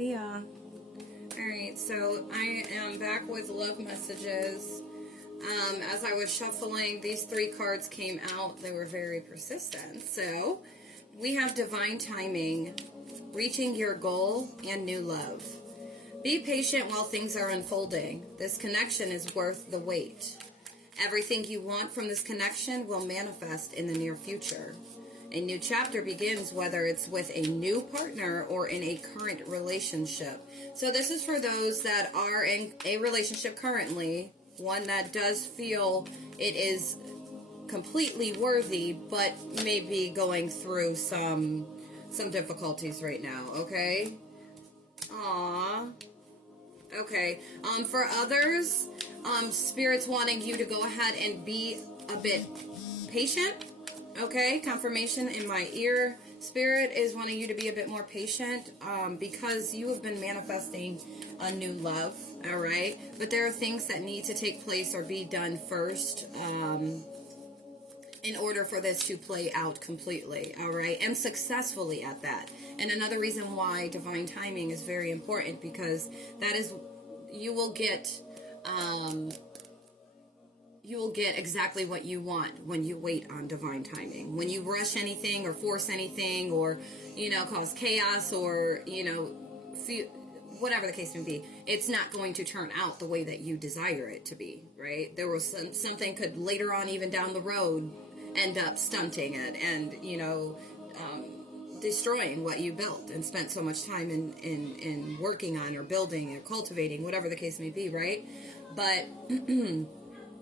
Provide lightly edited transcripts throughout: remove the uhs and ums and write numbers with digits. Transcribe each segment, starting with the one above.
Yeah. Alright, so I am back with love messages. As I was shuffling, these 3 cards came out. They were very persistent. So, we have divine timing, reaching your goal, and new love. Be patient while things are unfolding. This connection is worth the wait. Everything you want from this connection will manifest in the near future. A new chapter begins, whether it's with a new partner or in a current relationship. So this is for those that are in a relationship currently, one that does feel it is completely worthy, but may be going through some difficulties right now, okay? Aww. Okay. For others, Spirit's wanting you to go ahead and be a bit patient. Okay, confirmation in my ear. Spirit is wanting you to be a bit more patient because you have been manifesting a new love, all right? But there are things that need to take place or be done first in order for this to play out completely, all right? And successfully at that. And another reason why divine timing is very important, because that is, you will get exactly what you want when you wait on divine timing. When you rush anything or force anything or, cause chaos or, whatever the case may be, it's not going to turn out the way that you desire it to be, right? There was something could later on, even down the road, end up stunting it and, destroying what you built and spent so much time in working on or building or cultivating, whatever the case may be, right? But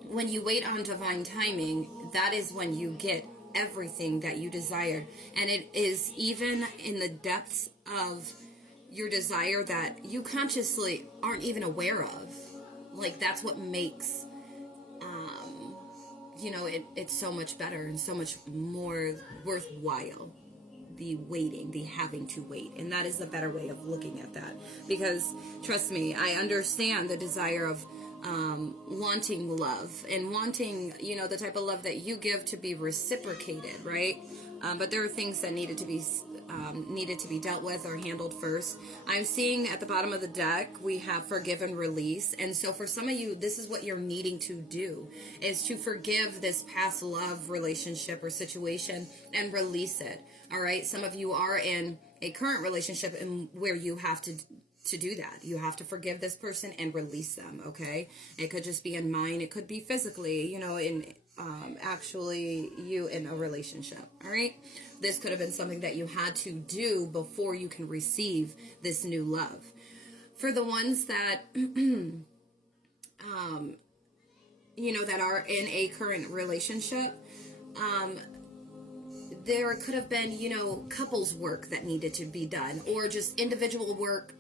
when you wait on divine timing, that is when you get everything that you desire. And it is even in the depths of your desire that you consciously aren't even aware of. Like, that's what makes, it's so much better and so much more worthwhile. The waiting, the having to wait. And that is the better way of looking at that. Because, trust me, I understand the desire of wanting love and wanting, the type of love that you give to be reciprocated, right? But there are things that needed to be dealt with or handled first. I'm seeing at the bottom of the deck, we have forgive and release. And so for some of you, this is what you're needing to do, is to forgive this past love relationship or situation and release it. All right. Some of you are in a current relationship and where you have to do that. You have to forgive this person and release them, okay? It could just be in mind. It could be physically, in actually you in a relationship, all right? This could have been something that you had to do before you can receive this new love. For the ones that, that are in a current relationship, there could have been, couples work that needed to be done, or just individual work.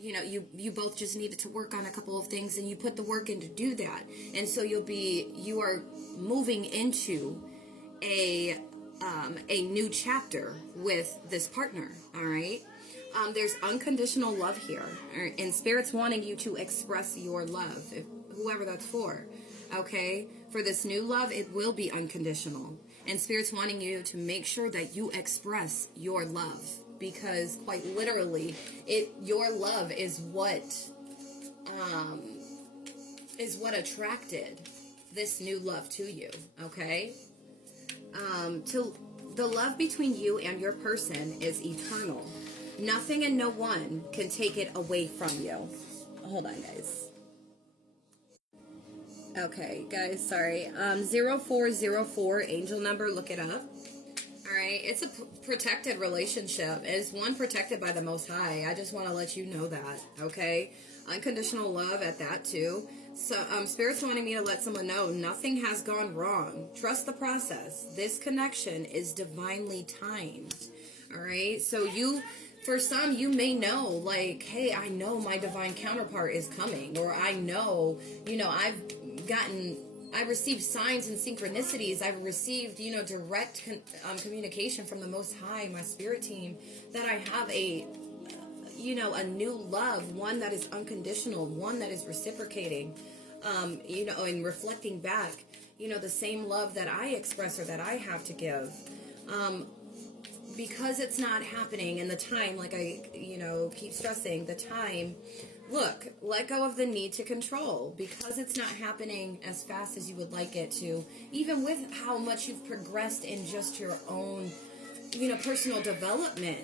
You both just needed to work on a couple of things and you put the work in to do that. And so you are moving into a new chapter with this partner. All right. There's unconditional love here, right? And Spirit's wanting you to express your love, whoever that's for. Okay. For this new love, it will be unconditional. And Spirit's wanting you to make sure that you express your love. Because quite literally, your love is what attracted this new love to you. Okay, the love between you and your person is eternal. Nothing and no one can take it away from you. Hold on, guys. Okay, guys, sorry. 0404 angel number. Look it up. Alright, it's a protected relationship. It's one protected by the Most High. I just want to let you know that, okay? Unconditional love at that, too. So, Spirit's wanting me to let someone know nothing has gone wrong. Trust the process. This connection is divinely timed, alright? So for some, you may know, like, hey, I know my divine counterpart is coming. Or I know, I received signs and synchronicities. I've received, direct communication from the Most High, my spirit team, that I have a new love, one that is unconditional, one that is reciprocating, and reflecting back, the same love that I express or that I have to give. because it's not happening in the time, like I, keep stressing the time, look, let go of the need to control, because it's not happening as fast as you would like it to, even with how much you've progressed in just your own, personal development,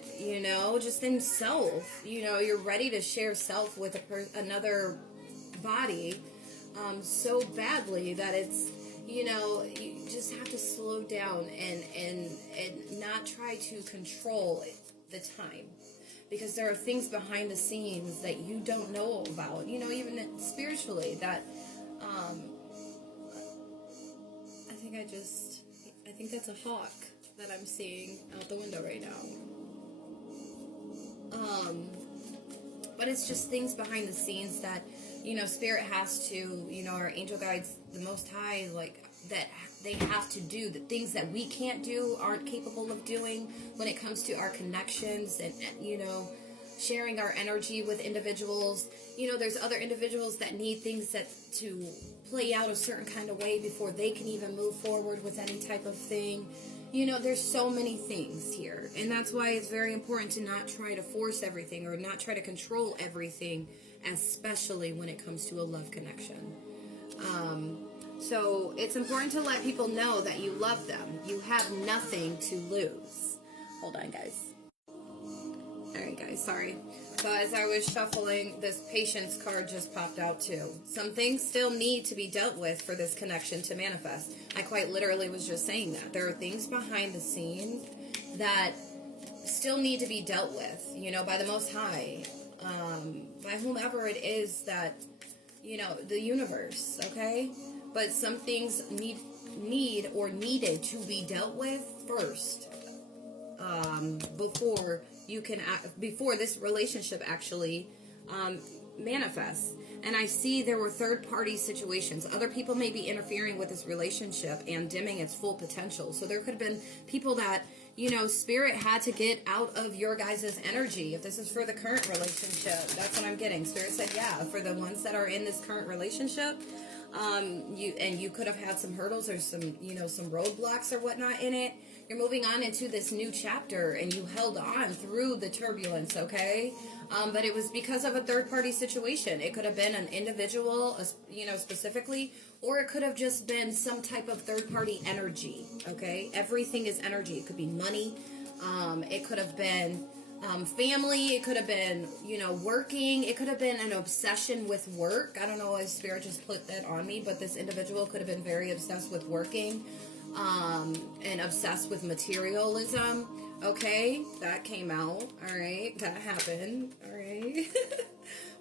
just in self, you're ready to share self with another body, so badly that it's, you just have to slow down and not try to control the time, because there are things behind the scenes that you don't know about, even spiritually, that I think that's a hawk that I'm seeing out the window right now. But it's just things behind the scenes that, Spirit has to, our angel guides, the Most High, like, that they have to do, the things that we can't do, aren't capable of doing when it comes to our connections and, sharing our energy with individuals. There's other individuals that need things to play out a certain kind of way before they can even move forward with any type of thing. There's so many things here, and that's why it's very important to not try to force everything or not try to control everything, especially when it comes to a love connection. So it's important to let people know that you love them. You have nothing to lose. Hold on, guys. Alright, guys, sorry. So as I was shuffling, this patience card just popped out too. Some things still need to be dealt with for this connection to manifest. I quite literally was just saying that. There are things behind the scenes that still need to be dealt with, by the Most High, by whomever it is that, the universe, okay? But some things need or needed to be dealt with first, before this relationship actually manifests. And I see there were third-party situations. Other people may be interfering with this relationship and dimming its full potential. So there could have been people that, Spirit had to get out of your guys' energy. If this is for the current relationship, that's what I'm getting. Spirit said, yeah, for the ones that are in this current relationship, you could have had some hurdles or some roadblocks or whatnot in it. You're moving on into this new chapter, and you held on through the turbulence, okay? But it was because of a third-party situation. It could have been an individual, specifically, or it could have just been some type of third-party energy, okay? Everything is energy. It could be money. It could have been family. It could have been, working. It could have been an obsession with work. I don't know why Spirit just put that on me, but this individual could have been very obsessed with working. And obsessed with materialism. Okay, that came out. All right, that happened. All right.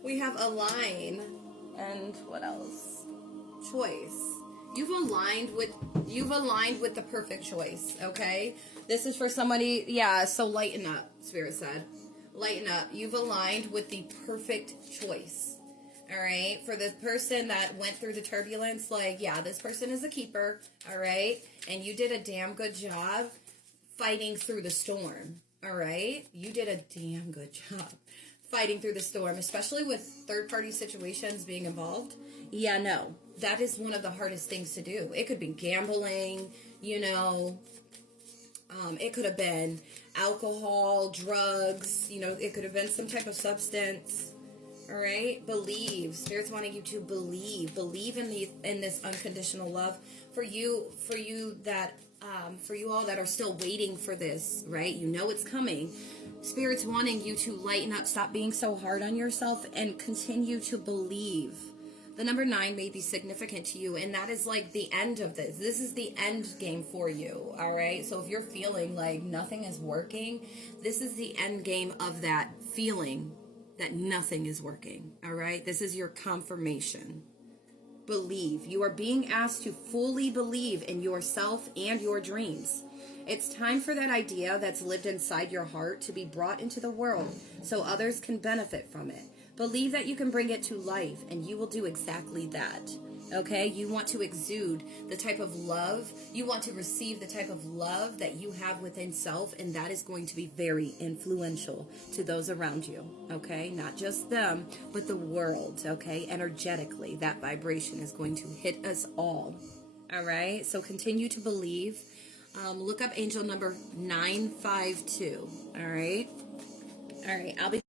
We have align, and what else? Choice. You've aligned with the perfect choice. Okay, this is for somebody. Yeah. So lighten up, Spirit said. Lighten up. You've aligned with the perfect choice. All right, for the person that went through the turbulence, like, yeah, this person is a keeper, all right, and you did a damn good job fighting through the storm, all right? You did a damn good job fighting through the storm, especially with third-party situations being involved. Yeah, no, that is one of the hardest things to do. It could be gambling, it could have been alcohol, drugs, it could have been some type of substance. All right, believe. Spirit's wanting you to believe in this unconditional love for you that for you all that are still waiting for this, right? It's coming. Spirit's wanting you to lighten up, stop being so hard on yourself, and continue to believe. The number 9 may be significant to you, and that is like the end of this. This is the end game for you, all right? So if you're feeling like nothing is working, this is the end game of that feeling that nothing is working, all right? This is your confirmation. Believe. You are being asked to fully believe in yourself and your dreams. It's time for that idea that's lived inside your heart to be brought into the world so others can benefit from it. Believe that you can bring it to life, and you will do exactly that. Okay? You want to exude the type of love. You want to receive the type of love that you have within self, and that is going to be very influential to those around you. Okay? Not just them, but the world. Okay? Energetically, that vibration is going to hit us all. All right? So continue to believe. look up angel number 952. All right. All right. I'll be